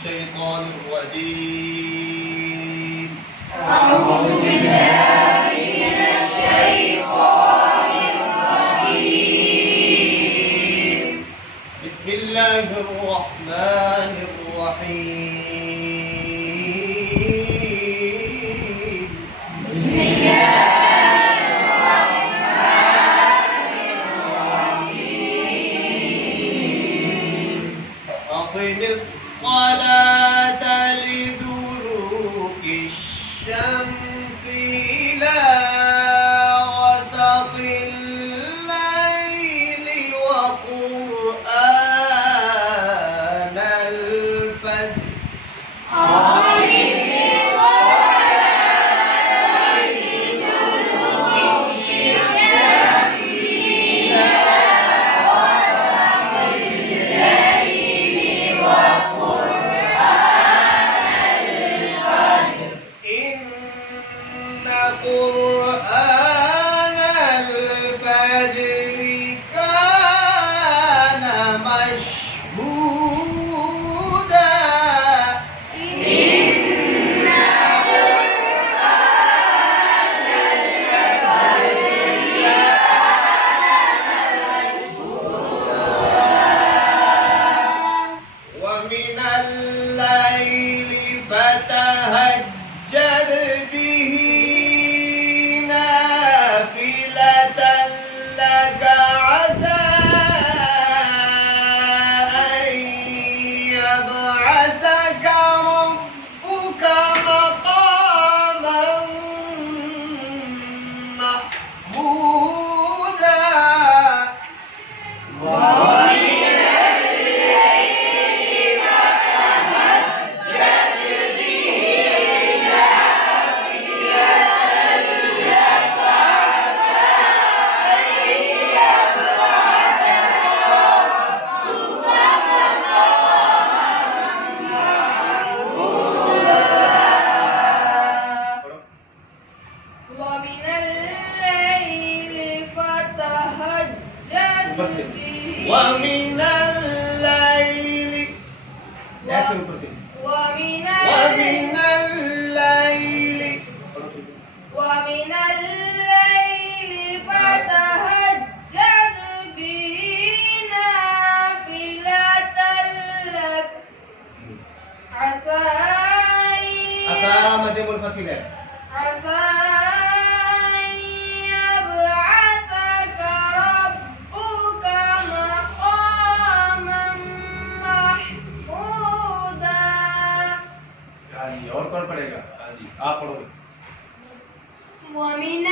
الشيطان الرجيم. أعوذ بالله من الشيطان الرجيم. بسم الله الرحمن الرحيم. بسم الله الرحمن الرحيم. أقم الصلاة لدلوك الشمس إلى غسق الليل وقرآن الفجر. أقم الصلاة لدلوك الشمس إلى غسق الليل وقرآن الفجر. إن قرآن الفجر كان مشهودا. إن قرآن الفجر ومن الليل فتهجد به نافلة لك عسى أن يبعثك ربك مقاما محمودا. ومن الليل فتهجد به نافلة لك عسى أن يبعثك ربك مقاما محمودا. ومن الليل فتهجد به ومن الليل ومن الليل فتهجد به نافلة لك عسى مد منفصل है. عسى أن يبعثك ربك مقاما محمودا. हाँ जी, और कौन पढ़ेगा? हाँ जी, आप पढ़ोगे. ومن